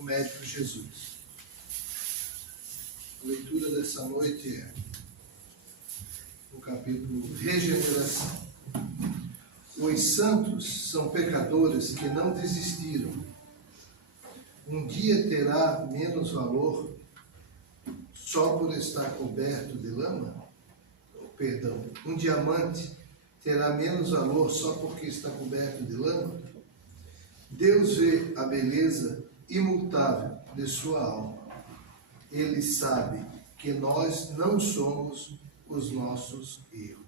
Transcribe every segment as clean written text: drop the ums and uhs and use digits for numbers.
nosso médico Jesus. A leitura dessa noite é o capítulo Regeneração. Os santos são pecadores que não desistiram. Um dia terá menos valor só por estar coberto de lama? Perdão, um diamante terá menos valor só porque está coberto de lama? Deus vê a beleza imutável de sua alma. Ele sabe que nós não somos os nossos erros.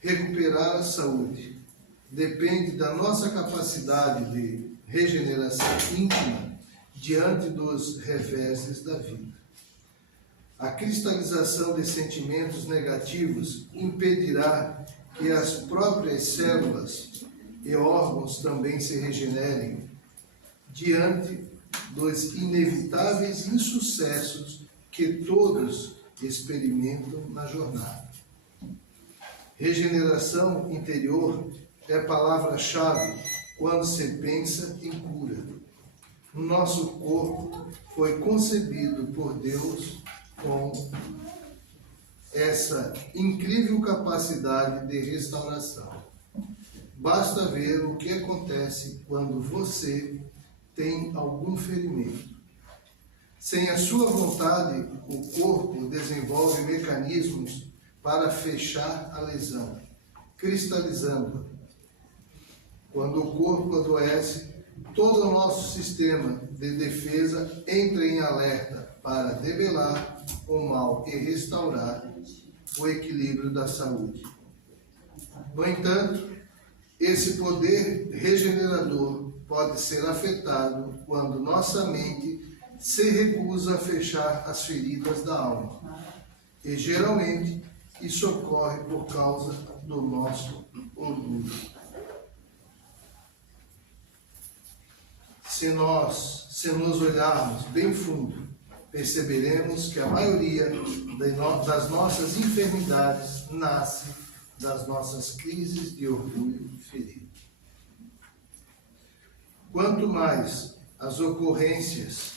Recuperar a saúde depende da nossa capacidade de regeneração íntima diante dos reveses da vida. A cristalização de sentimentos negativos impedirá que as próprias células e órgãos também se regenerem diante dos inevitáveis insucessos que todos experimentam na jornada. Regeneração interior é a palavra-chave quando se pensa em cura. O nosso corpo foi concebido por Deus com essa incrível capacidade de restauração. Basta ver o que acontece quando você tem algum ferimento. Sem a sua vontade, o corpo desenvolve mecanismos para fechar a lesão, cristalizando-a. Quando o corpo adoece, todo o nosso sistema de defesa entra em alerta para debelar o mal e restaurar o equilíbrio da saúde. No entanto, esse poder regenerador pode ser afetado quando nossa mente se recusa a fechar as feridas da alma. E geralmente isso ocorre por causa do nosso orgulho. Se nos olharmos bem fundo, perceberemos que a maioria das nossas enfermidades nasce das nossas crises de orgulho ferido. Quanto mais as ocorrências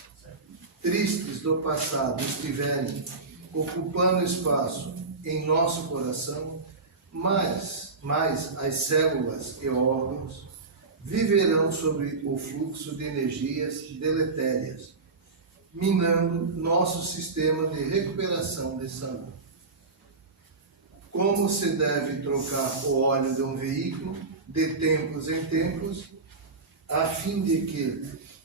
tristes do passado estiverem ocupando espaço em nosso coração, mais as células e órgãos viverão sobre o fluxo de energias deletérias, minando nosso sistema de recuperação de saúde. Como se deve trocar o óleo de um veículo de tempos em tempos, a fim de que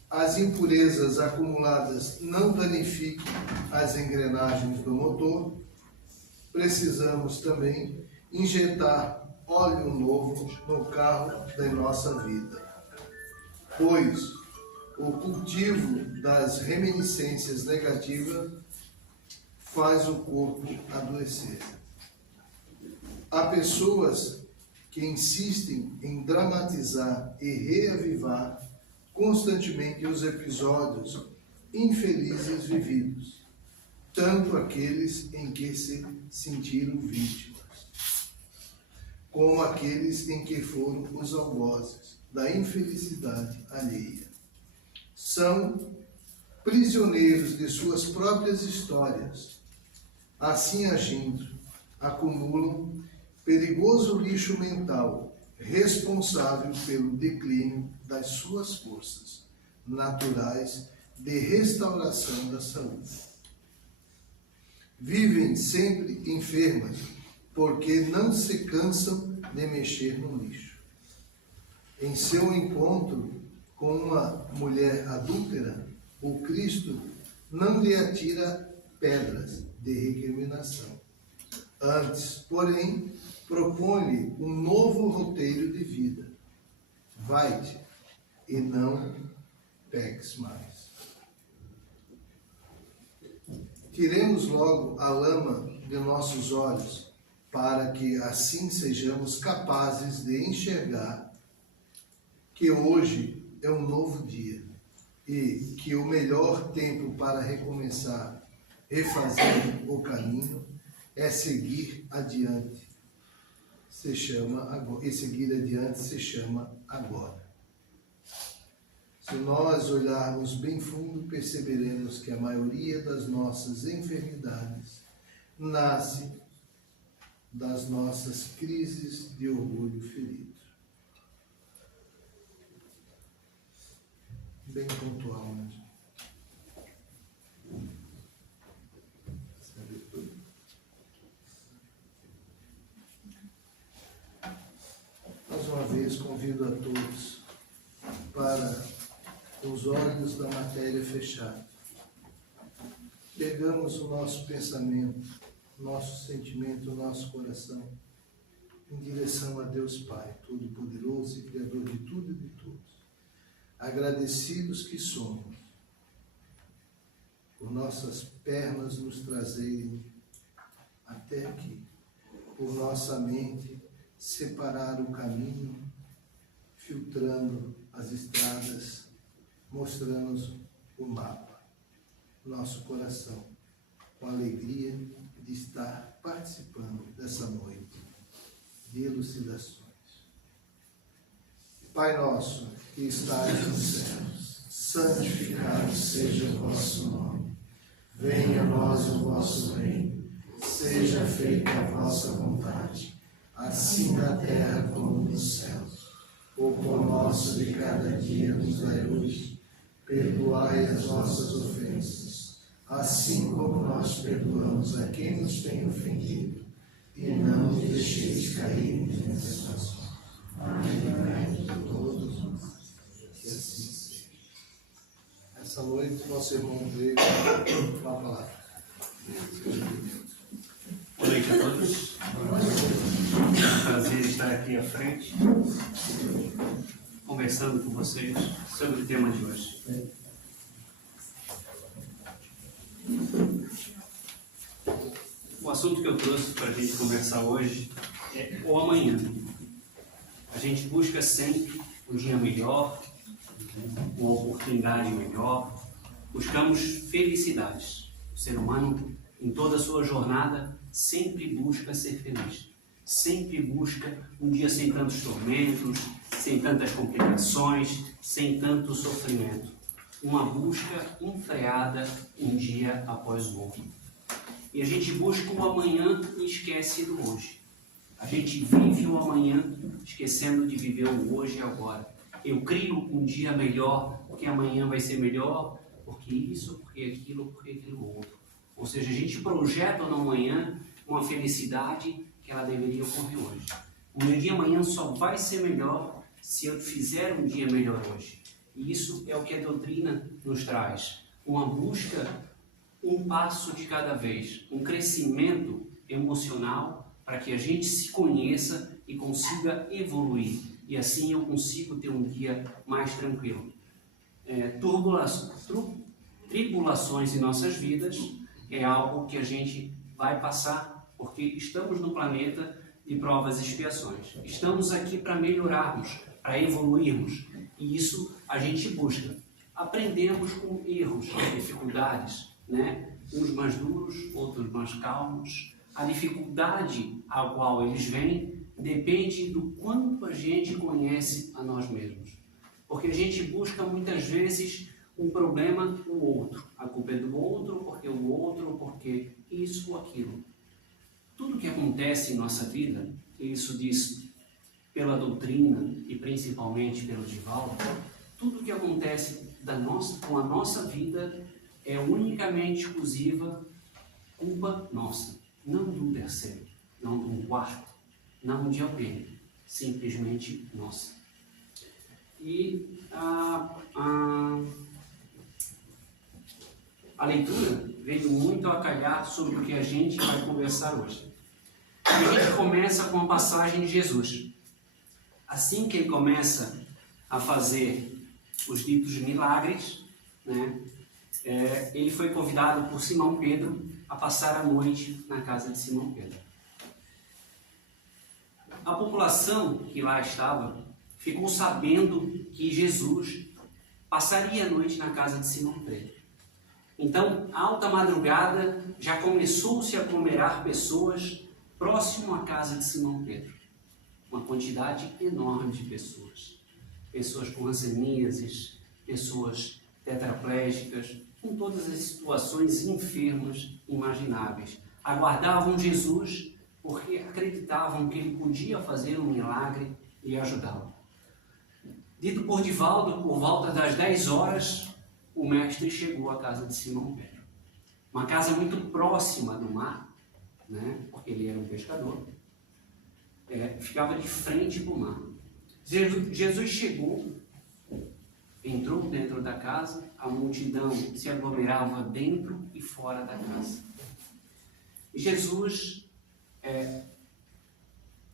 as impurezas acumuladas não danifiquem as engrenagens do motor, precisamos também injetar óleo novo no carro da nossa vida, pois o cultivo das reminiscências negativas faz o corpo adoecer. Há pessoas que insistem em dramatizar e reavivar constantemente os episódios infelizes vividos, tanto aqueles em que se sentiram vítimas, como aqueles em que foram os algozes da infelicidade alheia. São prisioneiros de suas próprias histórias. Assim agindo, acumulam perigoso lixo mental, responsável pelo declínio das suas forças naturais de restauração da saúde. Vivem sempre enfermas, porque não se cansam de mexer no lixo. Em seu encontro com uma mulher adúltera, o Cristo não lhe atira pedras de recriminação. Antes, porém, propõe-lhe um novo roteiro de vida. Vai-te e não peques mais. Tiremos logo a lama de nossos olhos, para que assim sejamos capazes de enxergar que hoje é um novo dia e que o melhor tempo para recomeçar, refazer o caminho, é seguir adiante. Se chama agora. Se nós olharmos bem fundo, perceberemos que a maioria das nossas enfermidades nasce das nossas crises de orgulho ferido. Bem pontual, né? Mais uma vez convido a todos para os olhos da matéria fechados. Pegamos o nosso pensamento, nosso sentimento, nosso coração em direção a Deus Pai, Todo-Poderoso e Criador de tudo e de todos. Agradecidos que somos por nossas pernas nos trazerem até aqui, por nossa mente separar o caminho, filtrando as estradas, mostrando-nos o mapa, nosso coração, com a alegria de estar participando dessa noite de elucidações. Pai nosso, que estais nos céus, santificado seja o vosso nome. Venha a nós o vosso reino, seja feita a vossa vontade, assim na terra como nos céus. O pão nosso de cada dia nos dai hoje, perdoai as nossas ofensas, assim como nós perdoamos a quem nos tem ofendido, e não nos deixeis cair em tentação. Livrai-nos de todos, que assim seja. Essa noite, nosso irmão veio com a palavra. Boa noite a todos. É um prazer estar aqui à frente, conversando com vocês sobre o tema de hoje. O assunto que eu trouxe para a gente conversar hoje é o amanhã. A gente busca sempre um dia melhor, uma oportunidade melhor, buscamos felicidades. O ser humano, em toda a sua jornada, sempre busca ser feliz. Sempre busca um dia sem tantos tormentos, sem tantas complicações, sem tanto sofrimento. Uma busca enfreada um dia após o outro. E a gente busca o amanhã e esquece do hoje. A gente vive o amanhã esquecendo de viver o hoje e agora. Eu crio um dia melhor, porque amanhã vai ser melhor, porque isso, porque aquilo outro. Ou seja, a gente projeta no amanhã uma felicidade que ela deveria ocorrer hoje. O meu dia amanhã só vai ser melhor se eu fizer um dia melhor hoje. E isso é o que a doutrina nos traz. Uma busca, um passo de cada vez, um crescimento emocional para que a gente se conheça e consiga evoluir. E assim eu consigo ter um dia mais tranquilo. Tribulações em nossas vidas é algo que a gente vai passar, porque estamos no planeta de provas e expiações. Estamos aqui para melhorarmos, para evoluirmos. E isso a gente busca. Aprendemos com erros, dificuldades, né? Uns mais duros, outros mais calmos. A dificuldade a qual eles vêm depende do quanto a gente conhece a nós mesmos. Porque a gente busca muitas vezes um problema no outro. A culpa é do outro, porque isso ou aquilo. Tudo que acontece em nossa vida, e isso diz pela doutrina e principalmente pelo Divaldo, tudo que acontece com a nossa vida é unicamente exclusiva culpa nossa, não de um terceiro, não de um quarto, não de alguém, simplesmente nossa. E a leitura veio muito a calhar sobre o que a gente vai conversar hoje. A gente começa com a passagem de Jesus. Assim que ele começa a fazer os ditos milagres, né, ele foi convidado por Simão Pedro a passar a noite na casa de Simão Pedro. A população que lá estava ficou sabendo que Jesus passaria a noite na casa de Simão Pedro. Então, alta madrugada, já começou-se a aglomerar pessoas próximo à casa de Simão Pedro. Uma quantidade enorme de pessoas. Pessoas com hanseníases, pessoas tetraplégicas, com todas as situações enfermas imagináveis. Aguardavam Jesus porque acreditavam que ele podia fazer um milagre e ajudá-lo. Dito por Divaldo, por volta das 10 horas, o mestre chegou à casa de Simão Pedro. Uma casa muito próxima do mar, né? Porque ele era um pescador. Ficava de frente para o mar. Jesus chegou, entrou dentro da casa, a multidão se aglomerava dentro e fora da casa. Jesus,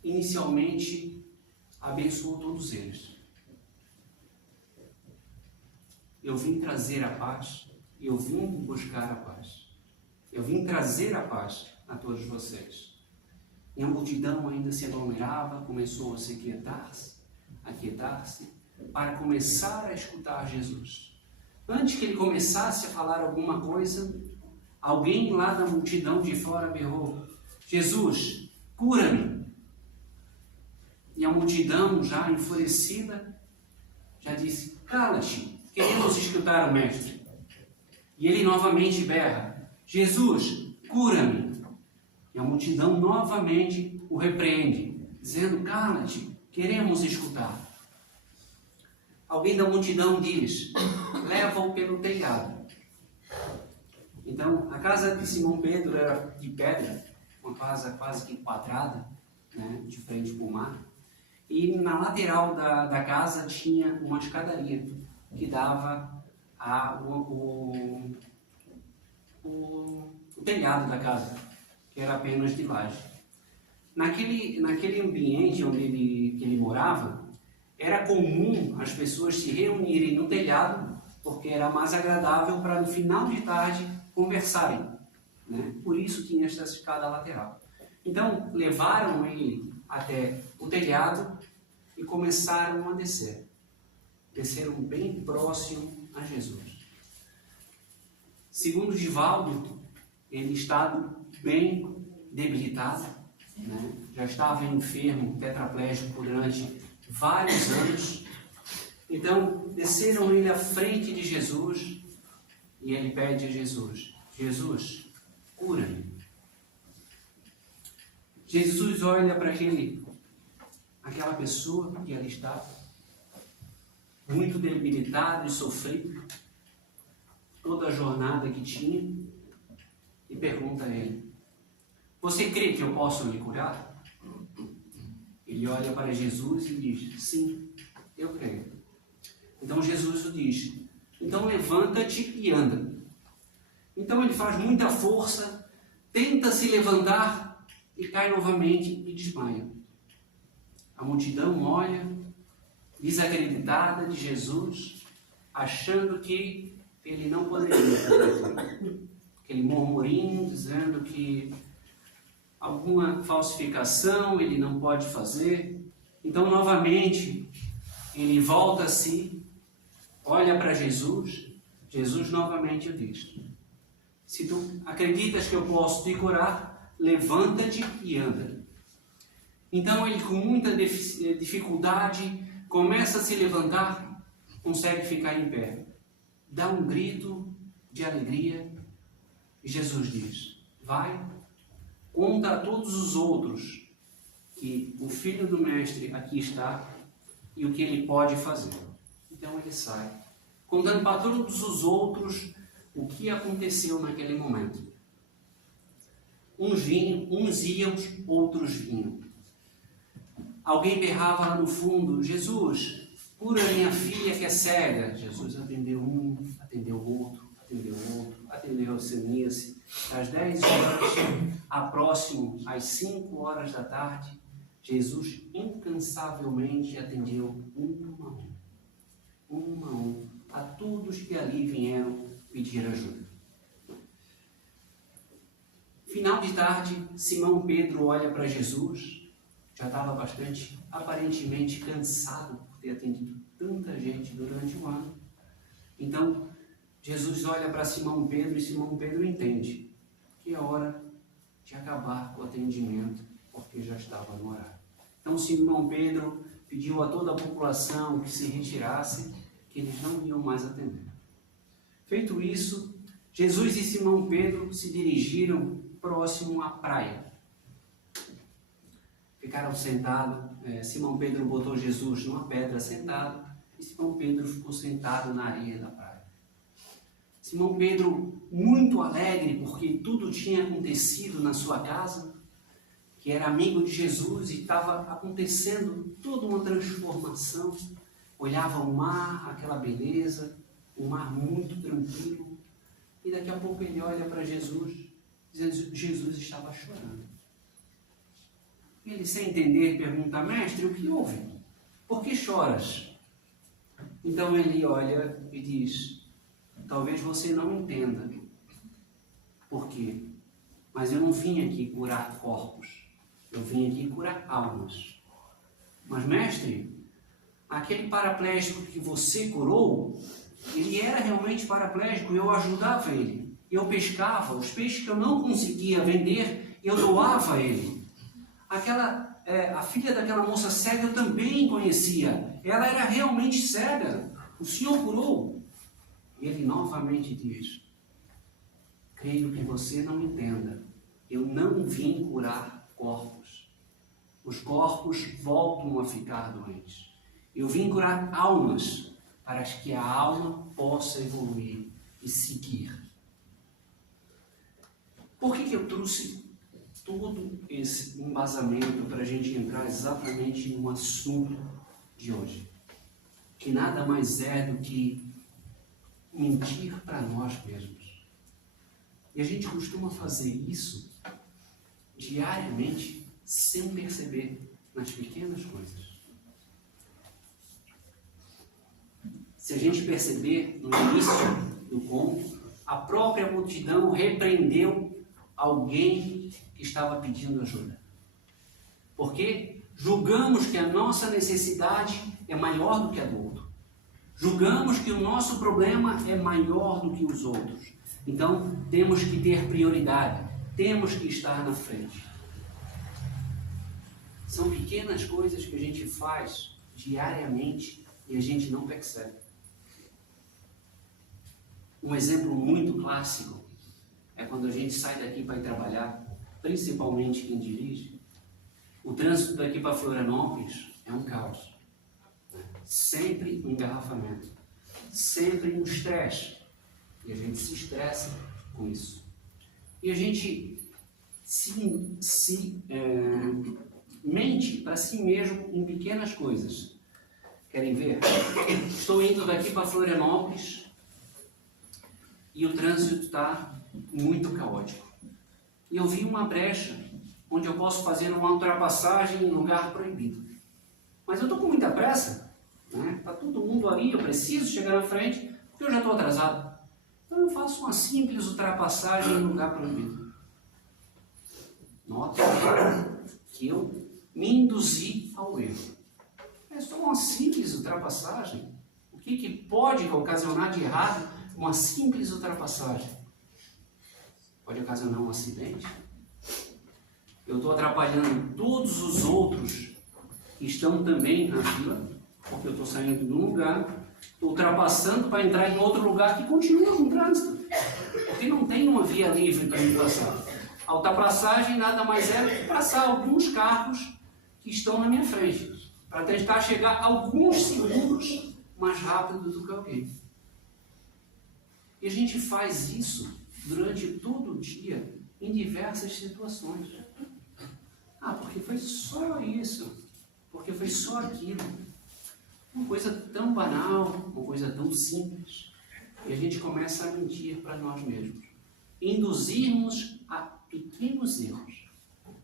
inicialmente, abençoou todos eles. Eu vim trazer a paz, eu vim buscar a paz. Eu vim trazer a paz a todos vocês. E a multidão ainda se aglomerava, começou a se aquietar-se, para começar a escutar Jesus. Antes que ele começasse a falar alguma coisa, alguém lá da multidão de fora berrou: Jesus, cura-me! E a multidão, já enfurecida, já disse: cala-te, queremos escutar o mestre. E ele novamente berra: Jesus, cura-me! E a multidão novamente o repreende, dizendo: cala-te, queremos escutar. Alguém da multidão diz: leva-o pelo telhado. Então, a casa de Simão Pedro era de pedra, uma casa quase que quadrada, né, de frente para o mar. E na lateral da casa tinha uma escadaria que dava o telhado da casa, que era apenas de laje. Naquele ambiente onde ele morava, era comum as pessoas se reunirem no telhado, porque era mais agradável para no final de tarde conversarem, né? Por isso tinha essa escada lateral. Então levaram ele até o telhado e começaram a descer. Desceram bem próximo a Jesus. Segundo Divaldo, ele estava bem debilitado, né? Já estava enfermo, tetraplégico durante vários anos. Então desceram ele à frente de Jesus e ele pede a Jesus: Jesus, cura-me. Jesus olha para aquela pessoa que ali estava, muito debilitado e sofrido, toda a jornada que tinha, e pergunta a ele: você crê que eu posso lhe curar? Ele olha para Jesus e diz: sim, eu creio. Então Jesus o diz: então levanta-te e anda. Então ele faz muita força, tenta se levantar e cai novamente e desmaia. A multidão olha, desacreditada de Jesus, achando que ele não poderia fazer. Aquele murmurinho dizendo que alguma falsificação ele não pode fazer. Então novamente ele volta a si, olha para Jesus. Jesus novamente o diz: se tu acreditas que eu posso te curar, levanta-te e anda. Então ele, com muita dificuldade, começa a se levantar, consegue ficar em pé, dá um grito de alegria e Jesus diz: vai, conta a todos os outros que o filho do mestre aqui está e o que ele pode fazer. Então ele sai, contando para todos os outros o que aconteceu naquele momento. Uns iam, outros vinham. Alguém berrava lá no fundo: Jesus, cura minha filha que é cega. Jesus atendeu um, atendeu outro, atendeu a Eunice. Às 10 horas, próximo às 5 horas da tarde, Jesus incansavelmente atendeu um a um, a todos que ali vieram pedir ajuda. Final de tarde, Simão Pedro olha para Jesus, já estava bastante, aparentemente cansado por ter atendido tanta gente durante o ano. Então, Jesus olha para Simão Pedro e Simão Pedro entende que é hora de acabar com o atendimento, porque já estava no horário. Então, Simão Pedro pediu a toda a população que se retirasse, que eles não iam mais atender. Feito isso, Jesus e Simão Pedro se dirigiram próximo à praia. Ficaram sentados, Simão Pedro botou Jesus numa pedra sentado, e Simão Pedro ficou sentado na areia da praia. Simão Pedro, muito alegre porque tudo tinha acontecido na sua casa, que era amigo de Jesus e estava acontecendo toda uma transformação, olhava o mar, aquela beleza, um mar muito tranquilo, e daqui a pouco ele olha para Jesus, dizendo que Jesus estava chorando. E ele, sem entender, pergunta: mestre, o que houve? Por que choras? Então ele olha e diz: talvez você não entenda por quê, mas eu não vim aqui curar corpos, eu vim aqui curar almas. Mas mestre, aquele paraplégico que você curou, ele era realmente paraplégico, eu ajudava ele, eu pescava, os peixes que eu não conseguia vender, eu doava a ele. A filha daquela moça cega eu também conhecia, ela era realmente cega, o Senhor curou. Ele novamente diz: creio que você não entenda, eu não vim curar corpos, os corpos voltam a ficar doentes, eu vim curar almas, para que a alma possa evoluir e seguir. Por que eu trouxe todo esse embasamento para a gente entrar exatamente no assunto de hoje? Que nada mais é do que mentir para nós mesmos. E a gente costuma fazer isso diariamente, sem perceber, nas pequenas coisas. Se a gente perceber no início do conto, a própria multidão repreendeu alguém que estava pedindo ajuda. Porque julgamos que a nossa necessidade é maior do que a do outro. Julgamos que o nosso problema é maior do que os outros. Então, temos que ter prioridade. Temos que estar na frente. São pequenas coisas que a gente faz diariamente e a gente não percebe. Um exemplo muito clássico é quando a gente sai daqui para ir trabalhar, principalmente quem dirige. O trânsito daqui para Florianópolis é um caos. Sempre um engarrafamento, sempre um estresse. E a gente se estressa com isso. E a gente mente para si mesmo em pequenas coisas. Querem ver? Estou indo daqui para Florianópolis e o trânsito está muito caótico. E eu vi uma brecha onde eu posso fazer uma ultrapassagem em lugar proibido. Mas eu estou com muita pressa. Está todo mundo ali, eu preciso chegar na frente, porque eu já estou atrasado. Então eu faço uma simples ultrapassagem em lugar proibido. Nota que eu me induzi ao erro. É só uma simples ultrapassagem. O que pode ocasionar de errado uma simples ultrapassagem? Pode ocasionar um acidente. Eu estou atrapalhando todos os outros que estão também na fila, porque eu estou saindo de um lugar, estou ultrapassando para entrar em outro lugar que continua com trânsito, porque não tem uma via livre para me passar. A ultrapassagem nada mais é do que passar alguns carros que estão na minha frente, para tentar chegar alguns segundos mais rápido do que alguém. E a gente faz isso durante todo o dia, em diversas situações. Porque foi só isso, porque foi só aquilo. Uma coisa tão banal, uma coisa tão simples. E a gente começa a mentir para nós mesmos. Induzirmos a pequenos erros,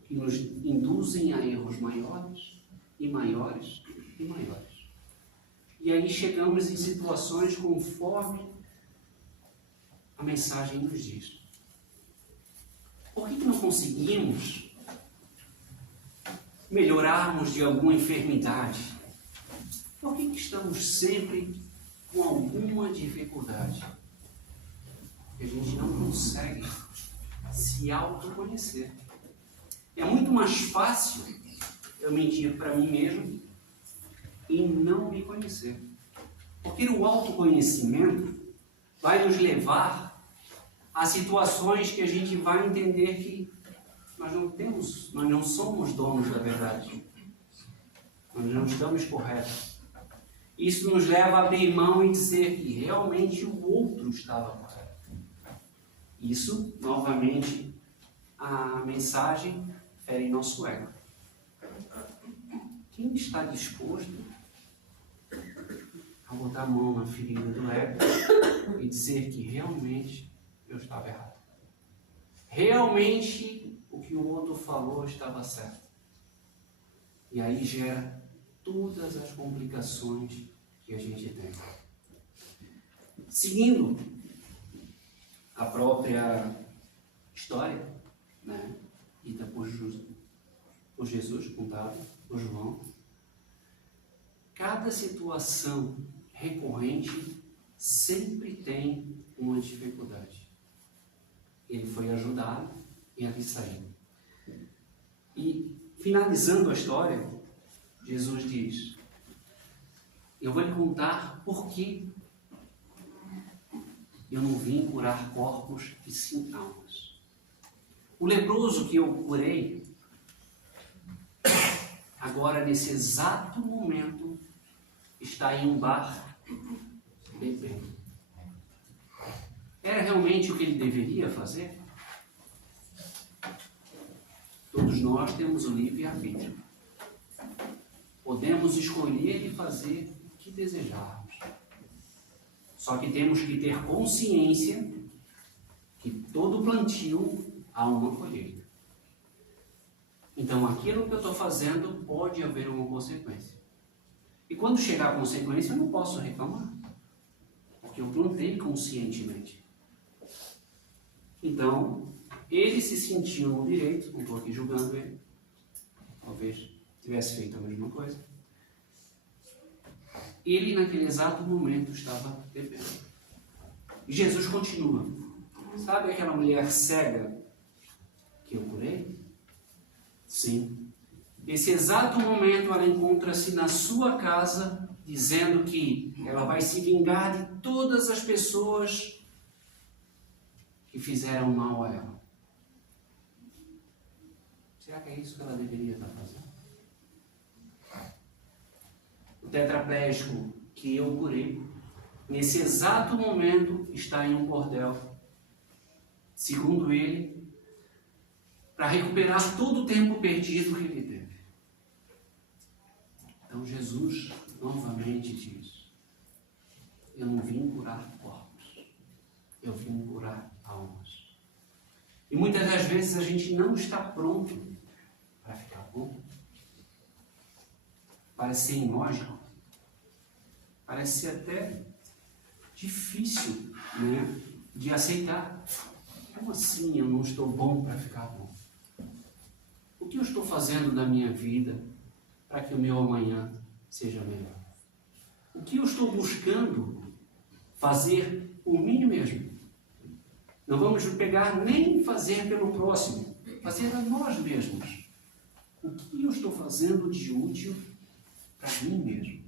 que nos induzem a erros maiores e maiores e maiores. E aí chegamos em situações conforme a mensagem nos diz. Por que não conseguimos melhorarmos de alguma enfermidade? Por que estamos sempre com alguma dificuldade? Porque a gente não consegue se autoconhecer. É muito mais fácil eu mentir para mim mesmo e não me conhecer. Porque o autoconhecimento vai nos levar a situações que a gente vai entender que nós não somos donos da verdade. Nós não estamos corretos. Isso nos leva a abrir mão e dizer que realmente o outro estava correto. Isso, novamente, a mensagem fere nosso ego. Quem está disposto a botar a mão na ferida do ego e dizer que realmente eu estava errado? Realmente o que o outro falou estava certo. E aí gera todas as complicações que a gente tem. Seguindo a própria história, né, dita por Jesus, contada por João, cada situação recorrente sempre tem uma dificuldade. Ele foi ajudado e ali saiu. E finalizando a história, Jesus diz: eu vou lhe contar por que eu não vim curar corpos e sim almas. O leproso que eu curei, agora nesse exato momento, está em um bar bebendo. Era realmente o que ele deveria fazer? Todos nós temos o livre-arbítrio. Podemos escolher e fazer o que desejarmos. Só que temos que ter consciência que todo plantio há uma colheita. Então, aquilo que eu estou fazendo pode haver uma consequência. E quando chegar a consequência, eu não posso reclamar, porque eu plantei conscientemente. Então, ele se sentiu no direito, não estou aqui julgando ele, talvez tivesse feito a mesma coisa. Ele, naquele exato momento, estava bebendo. E Jesus continua. Sabe aquela mulher cega que eu curei? Sim. Nesse exato momento, ela encontra-se na sua casa, dizendo que ela vai se vingar de todas as pessoas que fizeram mal a ela. Será que é isso que ela deveria estar fazendo? O tetraplégico que eu curei, nesse exato momento, está em um bordel, segundo ele, para recuperar todo o tempo perdido que ele teve. Então Jesus novamente diz: eu não vim curar corpos, eu vim curar almas. E muitas das vezes a gente não está pronto para ficar bom. Parece ser ilógico, parece ser até difícil, né, de aceitar. Como assim eu não estou bom para ficar bom? O que eu estou fazendo da minha vida para que o meu amanhã seja melhor? O que eu estou buscando fazer por mim mesmo? Não vamos pegar nem fazer pelo próximo, fazer a nós mesmos. O que eu estou fazendo de útil para mim mesmo?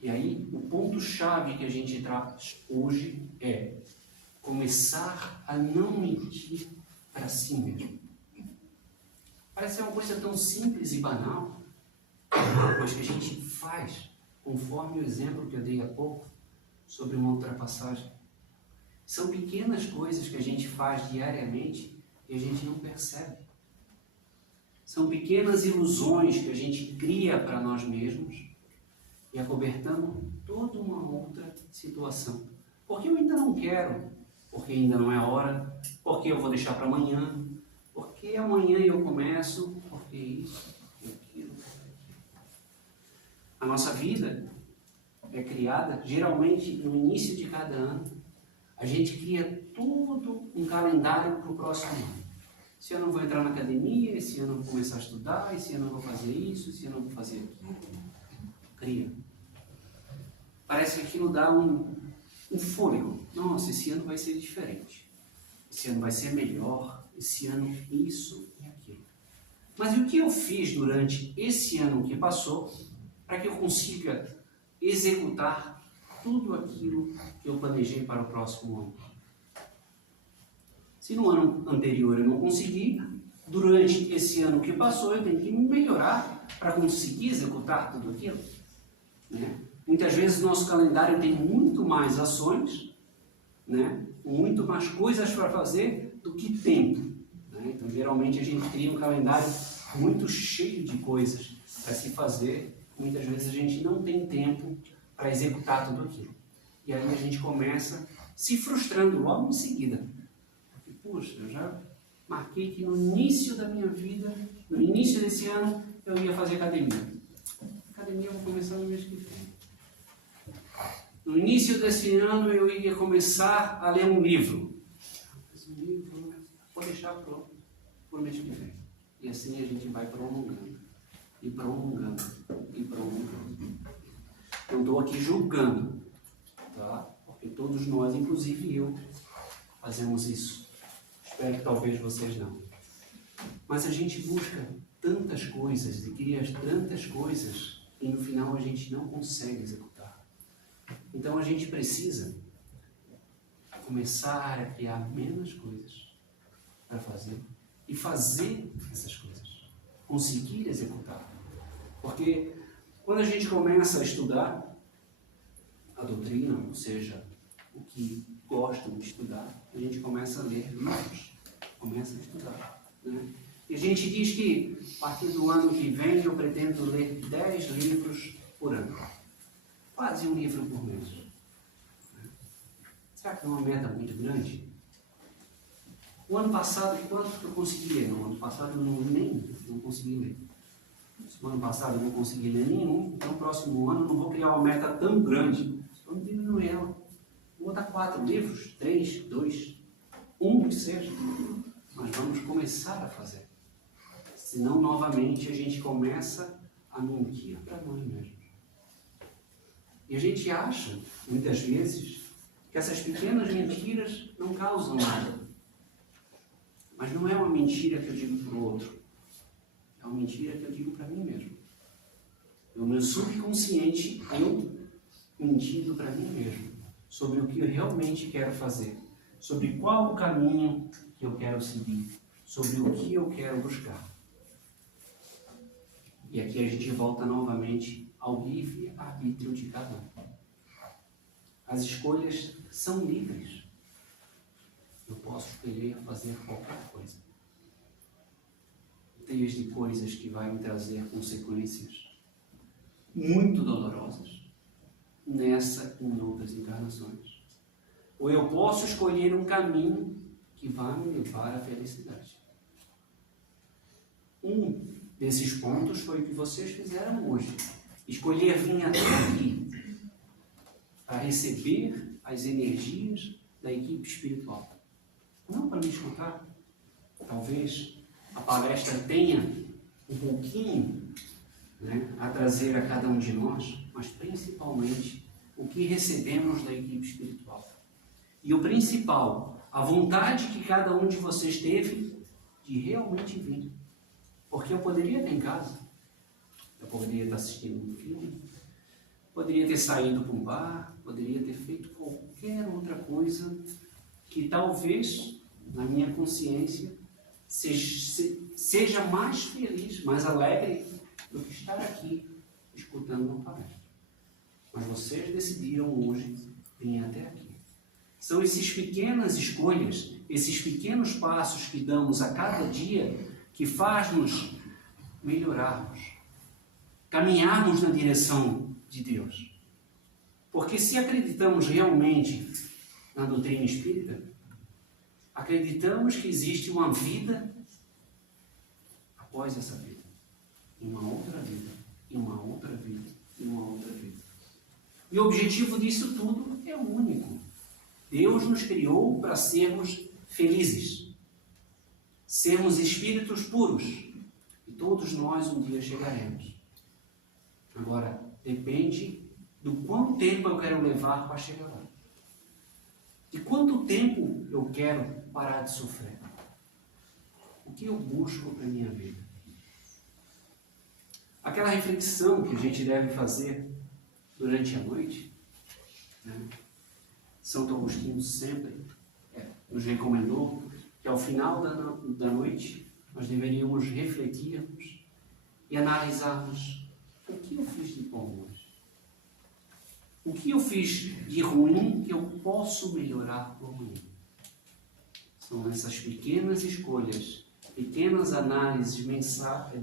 E aí, o ponto-chave que a gente traz hoje é começar a não mentir para si mesmo. Parece uma coisa tão simples e banal, mas que a gente faz, conforme o exemplo que eu dei há pouco, sobre uma ultrapassagem. São pequenas coisas que a gente faz diariamente e a gente não percebe. São pequenas ilusões que a gente cria para nós mesmos e acobertamos toda uma outra situação. Porque eu ainda não quero, porque ainda não é a hora, porque eu vou deixar para amanhã, porque amanhã eu começo, porque isso e aquilo. A nossa vida é criada, geralmente, no início de cada ano, a gente cria todo um calendário para o próximo ano. Esse ano eu vou entrar na academia, esse ano eu vou começar a estudar, esse ano eu vou fazer isso, esse ano eu vou fazer aquilo. Cria. Parece que aquilo dá um fôlego. Nossa, esse ano vai ser diferente. Esse ano vai ser melhor. Esse ano isso e aquilo. Mas e o que eu fiz durante esse ano que passou para que eu consiga executar tudo aquilo que eu planejei para o próximo ano. Se no ano anterior eu não consegui, durante esse ano que passou eu tenho que melhorar para conseguir executar tudo aquilo. Né? Muitas vezes o nosso calendário tem muito mais ações, né? Muito mais coisas para fazer do que tempo. Né? Então, geralmente a gente cria um calendário muito cheio de coisas para se fazer. Muitas vezes a gente não tem tempo para executar tudo aquilo. E aí a gente começa se frustrando logo em seguida. Puxa, eu já marquei que no início da minha vida, no início desse ano, eu ia fazer academia. Academia eu vou começar no mês que vem. No início desse ano eu ia começar a ler um livro. Esse livro vou deixar pronto para o mês que vem. E assim a gente vai prolongando. E prolongando. E prolongando. Eu estou aqui julgando. Tá? Porque todos nós, inclusive eu, fazemos isso. Espero que talvez vocês não. Mas a gente busca tantas coisas e cria tantas coisas e no final a gente não consegue executar. Então a gente precisa começar a criar menos coisas para fazer e fazer essas coisas. Conseguir executar. Porque quando a gente começa a estudar a doutrina, ou seja, o que gostam de estudar, a gente começa a ler livros, começa a estudar. Né? E a gente diz que, a partir do ano que vem, eu pretendo ler 10 livros por ano. Quase um livro por mês. Será que é uma meta muito grande? O ano passado, quanto que eu consegui ler? No ano passado eu não consegui ler. No ano passado eu não consegui ler nenhum, então no próximo ano eu não vou criar uma meta tão grande. Vamos diminuir ela. Vou botar 4 livros, 3, 2, 1 que seja. Mas vamos começar a fazer. Senão, novamente, a gente começa a mentir para nós mesmos. E a gente acha, muitas vezes, que essas pequenas mentiras não causam nada. Mas não é uma mentira que eu digo para o outro. É uma mentira que eu digo para mim mesmo. O meu subconsciente, eu mentindo para mim mesmo. Sobre o que eu realmente quero fazer. Sobre qual o caminho que eu quero seguir. Sobre o que eu quero buscar. E aqui a gente volta novamente ao livre-arbítrio de cada um. As escolhas são livres. Eu posso escolher fazer qualquer coisa. Desde coisas que vão me trazer consequências muito dolorosas nessa e em outras encarnações. Ou eu posso escolher um caminho que vai me levar à felicidade. Um desses pontos foi o que vocês fizeram hoje. Escolher vir até aqui para receber as energias da equipe espiritual. Não para me escutar. Talvez a palestra tenha um pouquinho, né, a trazer a cada um de nós, mas principalmente o que recebemos da equipe espiritual. E o principal, a vontade que cada um de vocês teve de realmente vir. Porque eu poderia estar em casa, eu poderia estar assistindo um filme, poderia ter saído para um bar, poderia ter feito qualquer outra coisa que talvez, na minha consciência, seja mais feliz, mais alegre do que estar aqui escutando uma palestra. Mas vocês decidiram hoje vir até aqui. São essas pequenas escolhas, esses pequenos passos que damos a cada dia que faz-nos melhorarmos, caminharmos na direção de Deus. Porque se acreditamos realmente na doutrina espírita, acreditamos que existe uma vida após essa vida, e uma outra vida, e uma outra vida, e uma outra vida. E o objetivo disso tudo é único. Deus nos criou para sermos felizes, sermos espíritos puros, e todos nós um dia chegaremos. Agora, depende do quanto tempo eu quero levar para chegar lá. De quanto tempo eu quero parar de sofrer. O que eu busco para a minha vida? Aquela reflexão que a gente deve fazer durante a noite, né? Santo Agostinho sempre nos recomendou que ao final da noite nós deveríamos refletirmos e analisarmos o que eu fiz de bom hoje. O que eu fiz de ruim que eu posso melhorar para amanhã. São essas pequenas escolhas, pequenas análises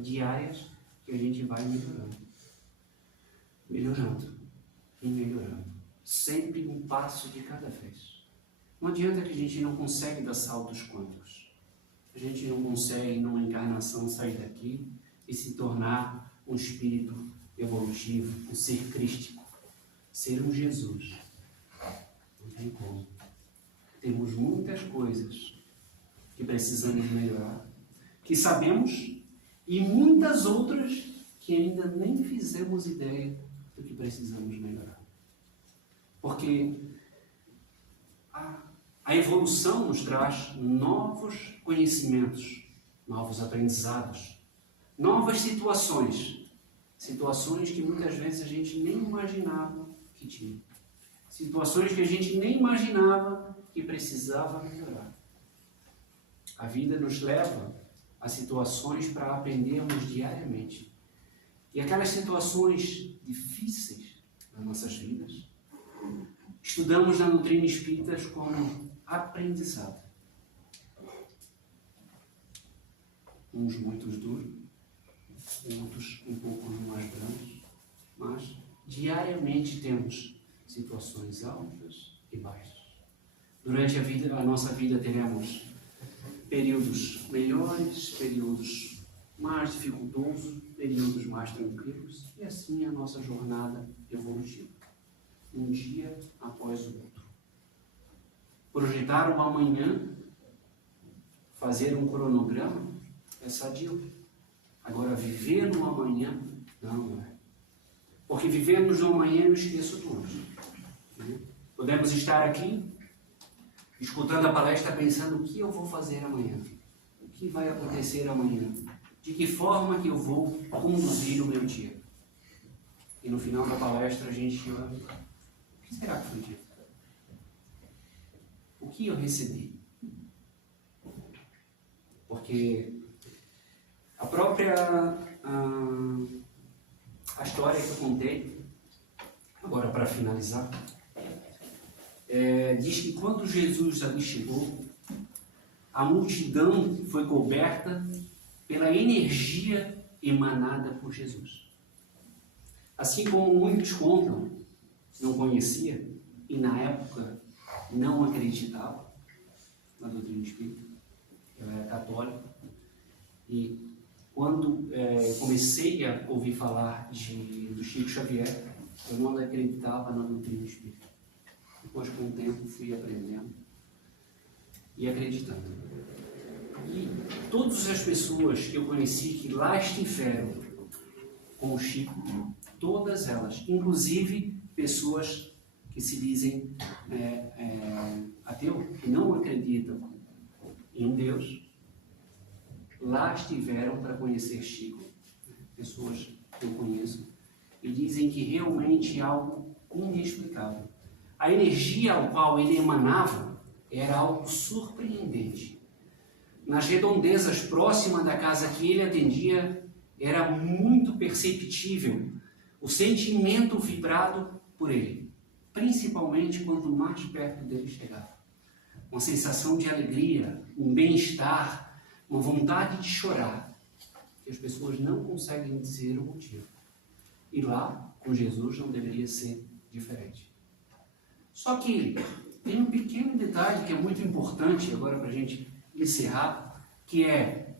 diárias que a gente vai melhorando. Melhorando e melhorando. Sempre um passo de cada vez. Não adianta que a gente não consegue dar saltos quânticos. A gente não consegue, numa encarnação, sair daqui e se tornar um espírito evolutivo, um ser crístico, ser um Jesus. Não tem como. Temos muitas coisas que precisamos melhorar, que sabemos, e muitas outras que ainda nem fizemos ideia do que precisamos melhorar. Porque a evolução nos traz novos conhecimentos, novos aprendizados, novas situações que muitas vezes a gente nem imaginava que tinha, situações que a gente nem imaginava que precisava melhorar. A vida nos leva a situações para aprendermos diariamente. E aquelas situações difíceis nas nossas vidas, estudamos na doutrina espírita como aprendizado. Uns muito duros, outros um pouco mais brandos, mas diariamente temos situações altas e baixas. Durante a nossa vida teremos períodos melhores, períodos mais dificultosos, períodos mais tranquilos, e assim a nossa jornada evolutiva, um dia após o outro. Projetar o amanhã, fazer um cronograma, é sadio. Agora, viver no amanhã, não é. Porque vivemos no amanhã, eu esqueço do hoje. Podemos estar aqui, escutando a palestra, pensando o que eu vou fazer amanhã, o que vai acontecer amanhã, de que forma que eu vou conduzir o meu dia. E no final da palestra a gente olha, o que será que foi dito? O que eu recebi? Porque a própria a história que eu contei, agora para finalizar, diz que quando Jesus ali chegou, a multidão foi coberta pela energia emanada por Jesus. Assim como muitos contam, não conhecia e na época não acreditava na doutrina espírita, eu era católico, e quando comecei a ouvir falar do Chico Xavier, eu não acreditava na doutrina espírita. Depois, com o tempo, fui aprendendo e acreditando. E todas as pessoas que eu conheci que lá estiveram com o Chico, todas elas, inclusive pessoas que se dizem ateu, que não acreditam em um Deus, lá estiveram para conhecer Chico, pessoas que eu conheço, e dizem que realmente é algo inexplicável. A energia ao qual ele emanava era algo surpreendente. Nas redondezas próximas da casa que ele atendia, era muito perceptível o sentimento vibrado por ele, principalmente quanto mais perto dele chegava. Uma sensação de alegria, um bem-estar, uma vontade de chorar, que as pessoas não conseguem dizer o motivo. E lá, com Jesus, não deveria ser diferente. Só que tem um pequeno detalhe que é muito importante agora para a gente encerrar, que é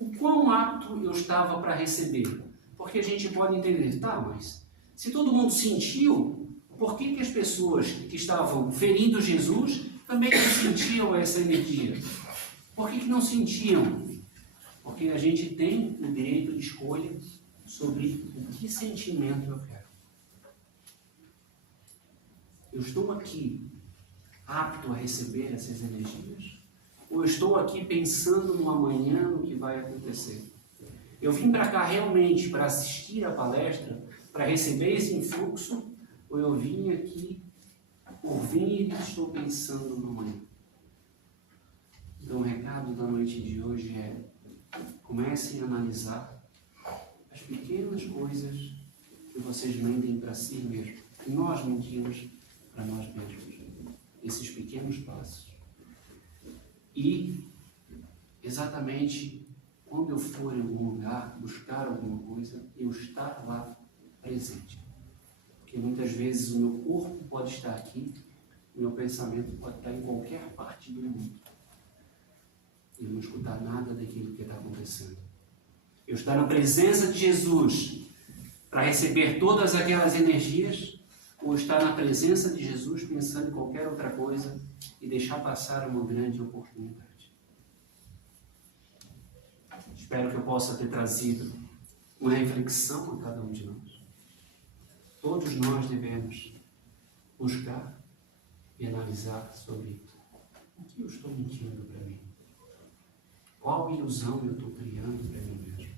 o quão apto eu estava para receber. Porque a gente pode entender, tá, mas se todo mundo sentiu, por que as pessoas que estavam ferindo Jesus também não sentiam essa energia? Por que não sentiam? Porque a gente tem o direito de escolha sobre o que sentimento eu quero. Eu estou aqui apto a receber essas energias? Ou eu estou aqui pensando no amanhã, no que vai acontecer? Eu vim para cá realmente para assistir a palestra, para receber esse influxo, ou eu vim aqui por vir e estou pensando no amanhã? Então o recado da noite de hoje é: comecem a analisar as pequenas coisas que vocês mentem para si mesmos, que nós mentimos para nós mesmos. Esses pequenos passos. E, exatamente, quando eu for em algum lugar, buscar alguma coisa, eu estar lá presente. Porque muitas vezes o meu corpo pode estar aqui, o meu pensamento pode estar em qualquer parte do mundo. E não escutar nada daquilo que está acontecendo. Eu estar na presença de Jesus para receber todas aquelas energias, ou estar na presença de Jesus pensando em qualquer outra coisa e deixar passar uma grande oportunidade. Espero que eu possa ter trazido uma reflexão a cada um de nós. Todos nós devemos buscar e analisar sobre o que eu estou mentindo para mim. Qual ilusão eu estou criando para mim mesmo.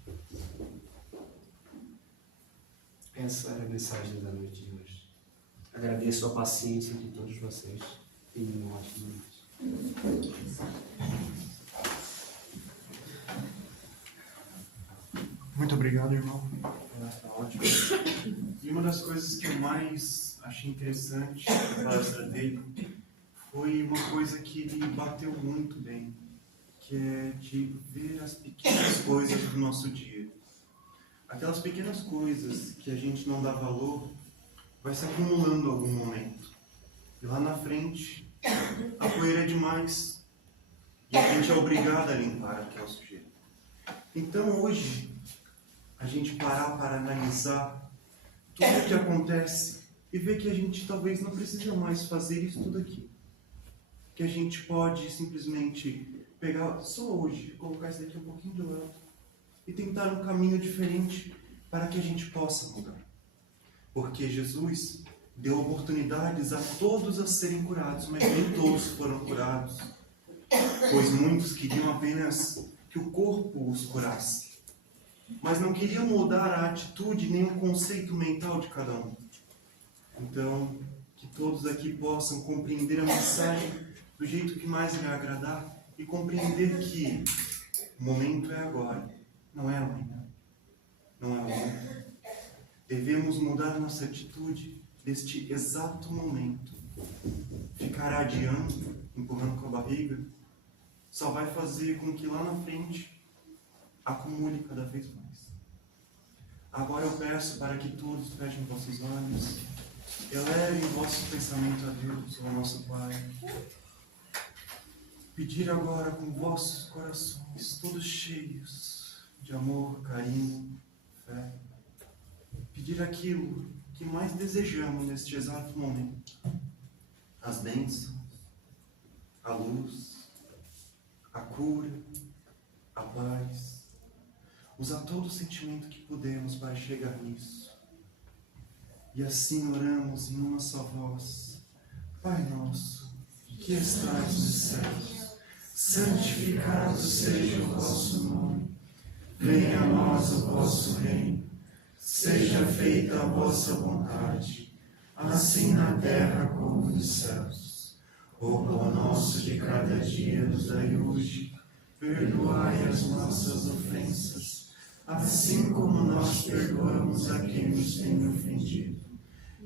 Essa era a mensagem da noite de hoje. Agradeço a paciência de todos vocês. Tenham uma ótima noite. Muito obrigado, irmão. Tá ótimo. E uma das coisas que eu mais achei interessante na palestra dele foi uma coisa que ele bateu muito bem, que é de ver as pequenas coisas do nosso dia. Aquelas pequenas coisas que a gente não dá valor, vai se acumulando em algum momento. E lá na frente, a poeira é demais. E a gente é obrigado a limpar aquela sujeira. Então hoje, a gente parar para analisar tudo o que acontece e ver que a gente talvez não precisa mais fazer isso tudo aqui. Que a gente pode simplesmente pegar só hoje, colocar isso daqui um pouquinho de lado e tentar um caminho diferente para que a gente possa mudar. Porque Jesus deu oportunidades a todos a serem curados, mas nem todos foram curados, pois muitos queriam apenas que o corpo os curasse, mas não queriam mudar a atitude nem o conceito mental de cada um. Então, que todos aqui possam compreender a mensagem do jeito que mais lhe agradar e compreender que o momento é agora, não é amanhã, não é amanhã. Devemos mudar nossa atitude neste exato momento. Ficar adiando, empurrando com a barriga, só vai fazer com que lá na frente acumule cada vez mais. Agora eu peço para que todos fechem vossos olhos, elevem vosso pensamento a Deus, ao nosso Pai. Pedir agora com vossos corações, todos cheios de amor, carinho, fé. Pedir aquilo que mais desejamos neste exato momento. As bênçãos, a luz, a cura, a paz. Usar todo o sentimento que pudermos para chegar nisso. E assim oramos em uma só voz. Pai nosso, que estás nos céus, santificado seja o vosso nome. Venha a nós o vosso reino. Seja feita a vossa vontade, assim na terra como nos céus. O pão nosso de cada dia nos dai hoje. Perdoai as nossas ofensas, assim como nós perdoamos a quem nos tem ofendido.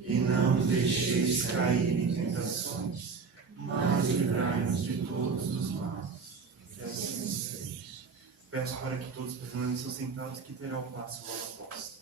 E não nos deixeis cair em tentações, mas livrai-nos de todos os males. Que assim seja. Peço para que todos permaneçam sentados, que terá o passo logo após.